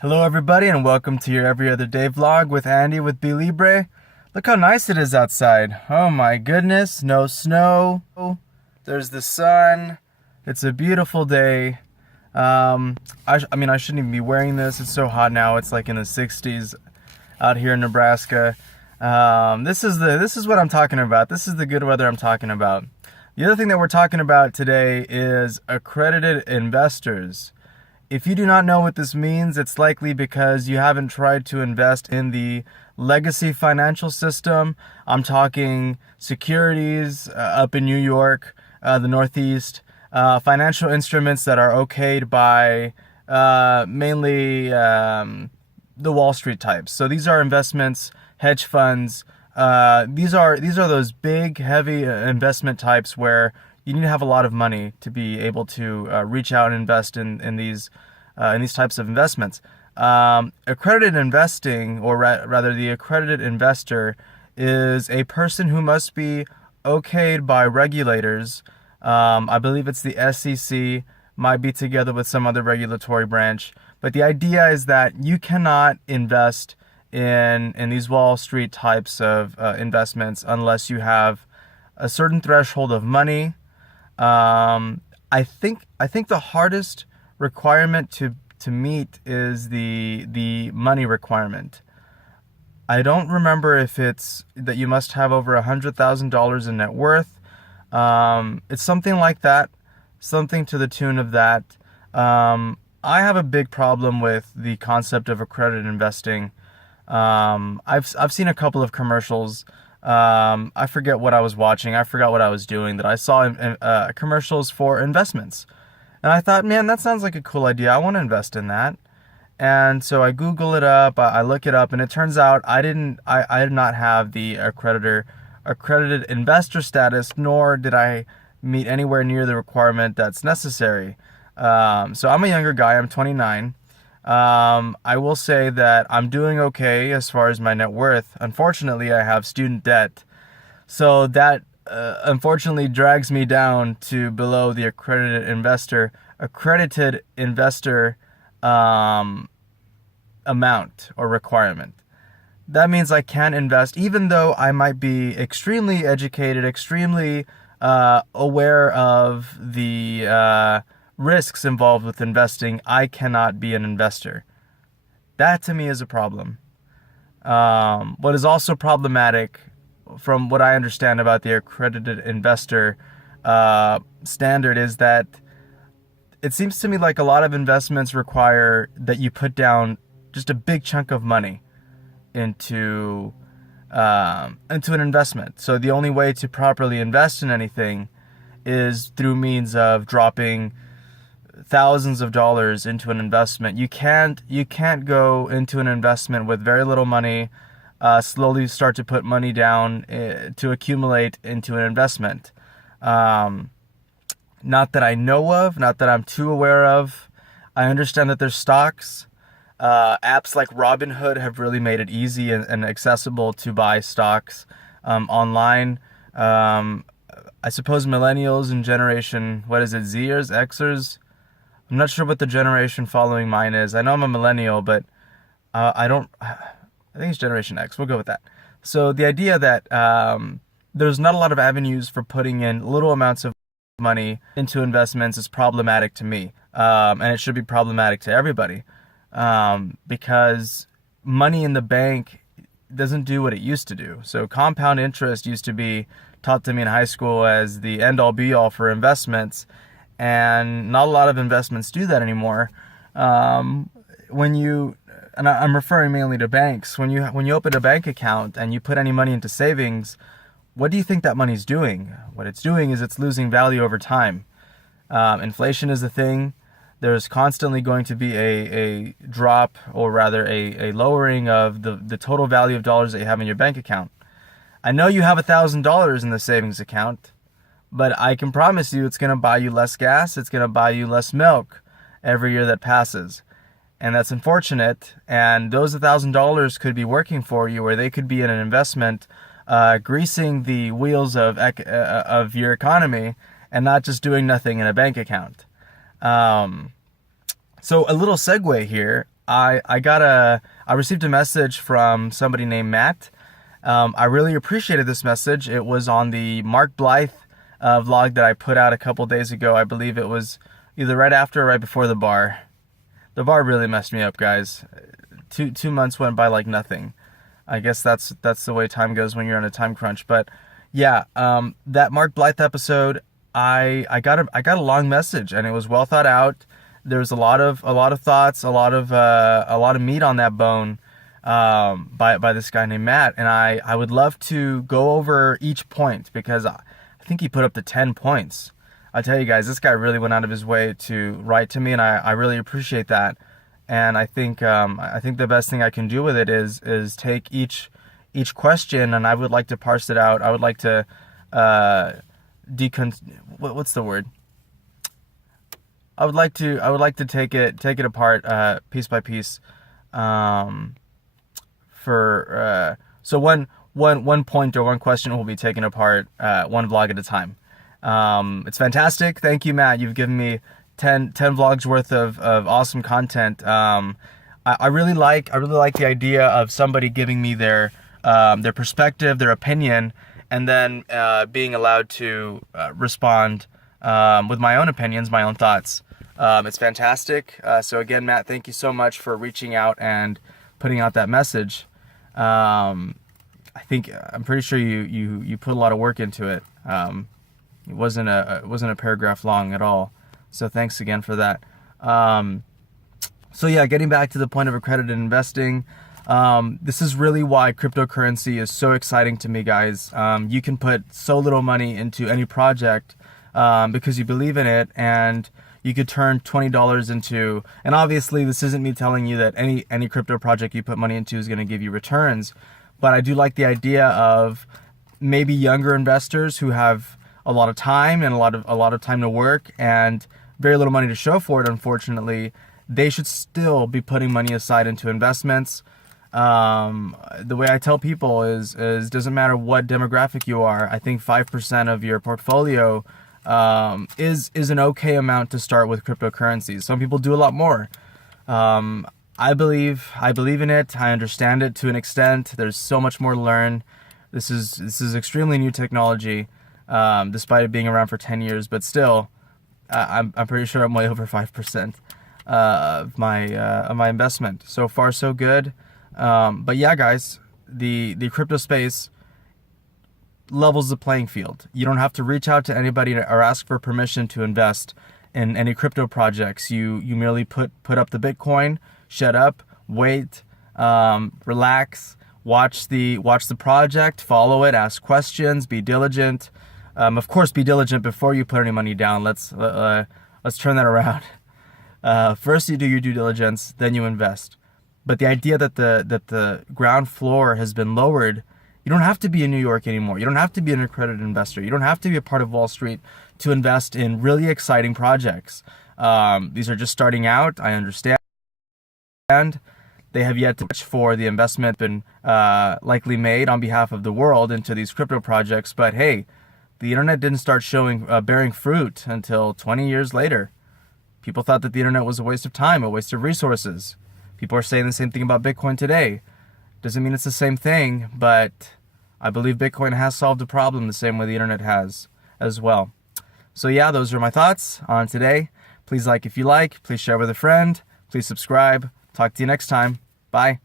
Hello everybody and welcome to your Every Other Day vlog with Andy with Be Libre. Look how nice it is outside. Oh my goodness, no snow. There's the sun. It's a beautiful day. I shouldn't even be wearing this. It's so hot now. It's like in the 60s out here in Nebraska. This is what I'm talking about. This is the good weather I'm talking about. The other thing that we're talking about today is accredited investors. If you do not know what this means, it's likely because you haven't tried to invest in the legacy financial system. I'm talking securities up in New York, the Northeast, financial instruments that are okayed by mainly the Wall Street types. So these are investments, hedge funds. These are those big, heavy investment types where you need to have a lot of money to be able to reach out and invest in these types of investments. Accredited investing, or rather the accredited investor, is a person who must be okayed by regulators. I believe it's the SEC, might be together with some other regulatory branch. But the idea is that you cannot invest in these Wall Street types of investments unless you have a certain threshold of money. I think the hardest requirement to meet is the money requirement. I don't remember if it's that you must have over $100,000 in net worth. It's something like that, something to the tune of that. I have a big problem with the concept of accredited investing. I've seen a couple of commercials. I forget what I was watching. I forgot what I was doing, that I saw commercials for investments. And I thought, man, that sounds like a cool idea. I want to invest in that. And so I Google it up, I look it up, and it turns out I did not have the accredited investor status, nor did I meet anywhere near the requirement that's necessary. So I'm a younger guy. I'm 29. I will say that I'm doing okay as far as my net worth. Unfortunately, I have student debt, so that unfortunately drags me down to below the accredited investor amount or requirement. That means I can't invest, even though I might be extremely educated, extremely aware of the risks involved with investing. I cannot be an investor. That to me is a problem. What is also problematic, from what I understand about the accredited investor standard, is that it seems to me like a lot of investments require that you put down just a big chunk of money into an investment. So the only way to properly invest in anything is through means of dropping thousands of dollars into an investment. You can't go into an investment with very little money, slowly start to put money down to accumulate into an investment. Not that I know of, not that I'm too aware of. I understand that there's stocks. Apps like Robinhood have really made it easy and accessible to buy stocks online. I suppose millennials and generation, what is it, Zers, Xers? I'm not sure what the generation following mine is. I know I'm a millennial, but I think it's Generation X. We'll go with that. So the idea that there's not a lot of avenues for putting in little amounts of money into investments is problematic to me. And it should be problematic to everybody. Because money in the bank doesn't do what it used to do. So compound interest used to be taught to me in high school as the end-all be-all for investments. And not a lot of investments do that anymore. And I'm referring mainly to banks. When you open a bank account and you put any money into savings, what do you think that money's doing? What it's doing is it's losing value over time. Inflation is the thing. There's constantly going to be a drop, or rather a lowering of the total value of dollars that you have in your bank account. I know you have $1,000 in the savings account, but I can promise you it's going to buy you less gas, it's going to buy you less milk every year that passes. And that's unfortunate. And those $1,000 could be working for you, or they could be in an investment, greasing the wheels of your economy, and not just doing nothing in a bank account. So a little segue here. I received a message from somebody named Matt. I really appreciated this message. It was on the Mark Blythe vlog that I put out a couple days ago. I believe it was either right after or right before the bar. The bar really messed me up, guys. Two months went by like nothing. I guess that's the way time goes when you're on a time crunch. But yeah, that Mark Blythe episode, I got a long message, and it was well thought out. There's a lot of thoughts, a lot of meat on that bone, by this guy named Matt, and I would love to go over each point, because I think he put up to 10 points. I tell you guys, this guy really went out of his way to write to me, and I really appreciate that. And I think the best thing I can do with it is take each question, and I would like to parse it out. I would like to what's the word? I would like to take it apart piece by piece. So one point or one question will be taken apart one vlog at a time. It's fantastic. Thank you, Matt. You've given me 10 vlogs worth of awesome content. I really like the idea of somebody giving me their perspective, their opinion, and then being allowed to respond with my own opinions, my own thoughts. It's fantastic. So again, Matt, thank you so much for reaching out and putting out that message. I'm pretty sure you put a lot of work into it. It wasn't a paragraph long at all. So thanks again for that. So yeah, getting back to the point of accredited investing, this is really why cryptocurrency is so exciting to me, guys. You can put so little money into any project because you believe in it, and you could turn $20 into, and obviously this isn't me telling you that any crypto project you put money into is going to give you returns, but I do like the idea of maybe younger investors who have a lot of time and a lot of time to work and very little money to show for it, unfortunately. They should still be putting money aside into investments. The way I tell people is doesn't matter what demographic you are. I think 5% of your portfolio is an okay amount to start with cryptocurrencies. Some people do a lot more. I believe in it. I understand it to an extent. There's so much more to learn. This is extremely new technology, despite it being around for 10 years. But still, I'm pretty sure I'm way over 5% of my investment. So far, so good. But yeah, guys, the crypto space levels the playing field. You don't have to reach out to anybody or ask for permission to invest in any crypto projects. You merely put up the Bitcoin, shut up, wait, relax, watch the project, follow it, ask questions, be diligent. Of course, be diligent before you put any money down. Let's turn that around. First, you do your due diligence, then you invest. But the idea that the ground floor has been lowered, you don't have to be in New York anymore. You don't have to be an accredited investor. You don't have to be a part of Wall Street to invest in really exciting projects. These are just starting out. I understand. They have yet to much for the investment been likely made on behalf of the world into these crypto projects. But hey, the internet didn't start bearing fruit until 20 years later. People thought that the internet was a waste of time, a waste of resources. People are saying the same thing about Bitcoin today. Doesn't mean it's the same thing, but I believe Bitcoin has solved a problem the same way the internet has as well. So yeah, those are my thoughts on today. Please like if you like. Please share with a friend. Please subscribe. Talk to you next time. Bye.